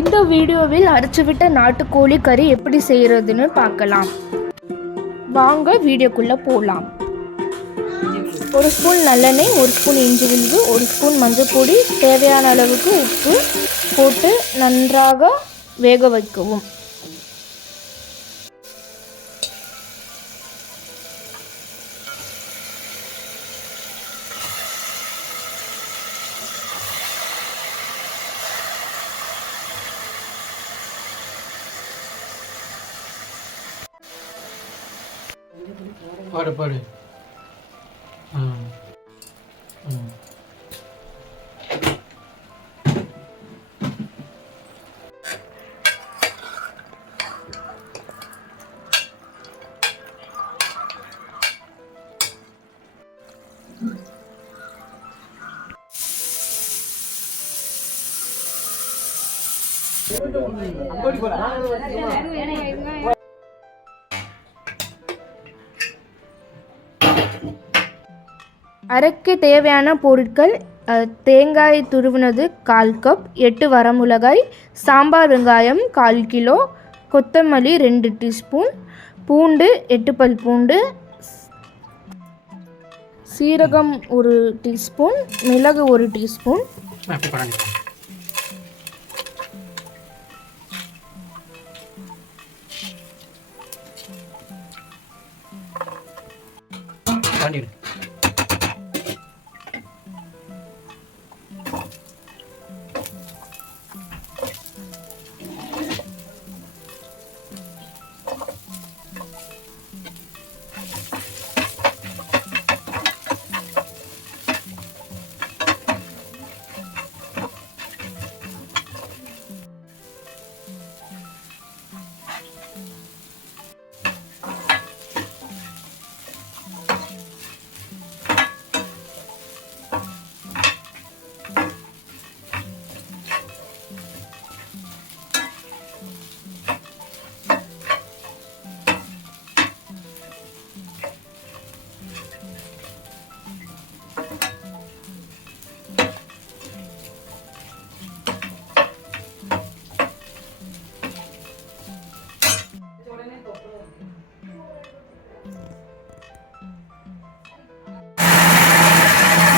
இந்த வீடியோவில் அரைச்சுவிட்ட நாட்டுக்கோழி கறி எப்படி செய்கிறதுன்னு பார்க்கலாம். வாங்க வீடியோக்குள்ளே போகலாம். ஒரு ஸ்பூன் நல்லெண்ணெய், ஒரு ஸ்பூன் இஞ்சி விழுது, ஒரு ஸ்பூன் மஞ்சள் பொடி, தேவையான அளவுக்கு உப்பு போட்டு நன்றாக வேக வைக்கவும். பாடு பாடு அரைக்க தேவையான பொருட்கள்: தேங்காய் துருவினது 1/4 கப், 8 வரமிளகாய், சாம்பார் வெங்காயம் 1/4 கிலோ, கொத்தமல்லி 2 டீஸ்பூன், பூண்டு 8 பல் பூண்டு, சீரகம் 1 டீஸ்பூன், மிளகு 1 டீஸ்பூன்.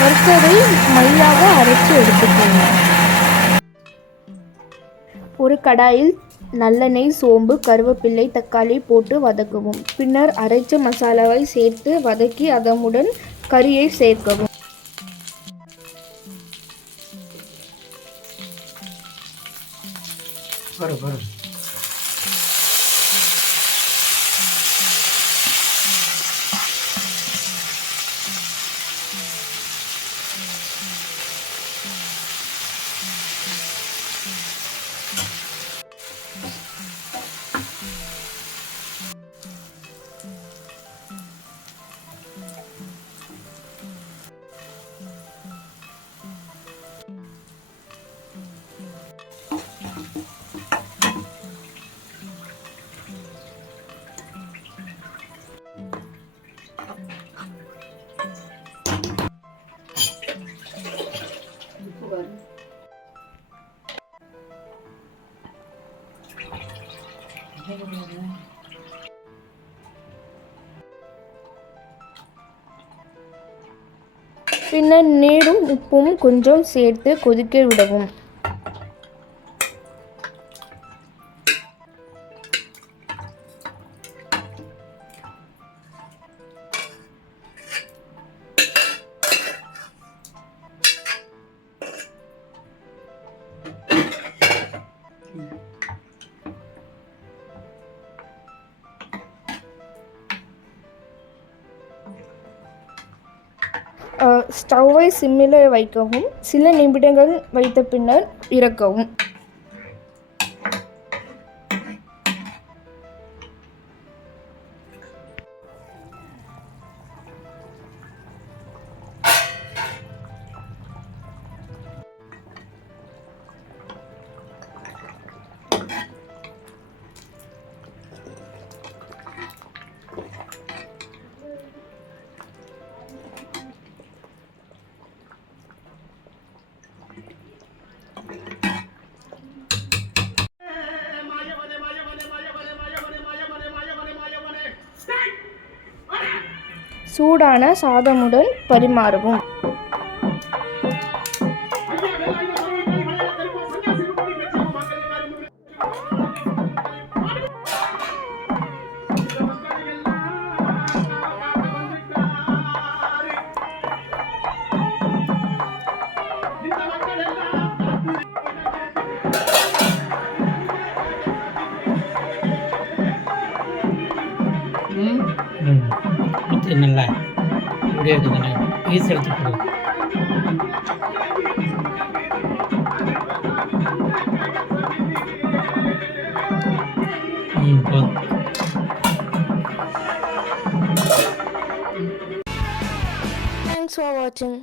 வறுத்ததை மையாக அரைச்சு எடுத்துக்கோங்க. ஒரு கடாயில் நல்லெண்ணெய், சோம்பு, கருவேப்பிலை, தக்காளி போட்டு வதக்கவும். பின்னர் அரைச்ச மசாலாவை சேர்த்து வதக்கி அதனுடன் கறியை சேர்க்கவும். பின்னர் நீரும் உப்பும் கொஞ்சம் சேர்த்து கொதிக்க விடவும். ஸ்டவ்வை சிம்மில் வைக்கவும். சில நிமிடங்கள் வைத்த பின்னர் இறக்கவும். சூடான சாதமுடன் பரிமாறவும். இது நல்லா இப்படியே இருக்குதுண்ணே பீஸ் எடுத்து கொடு. போதும். Thanks for watching.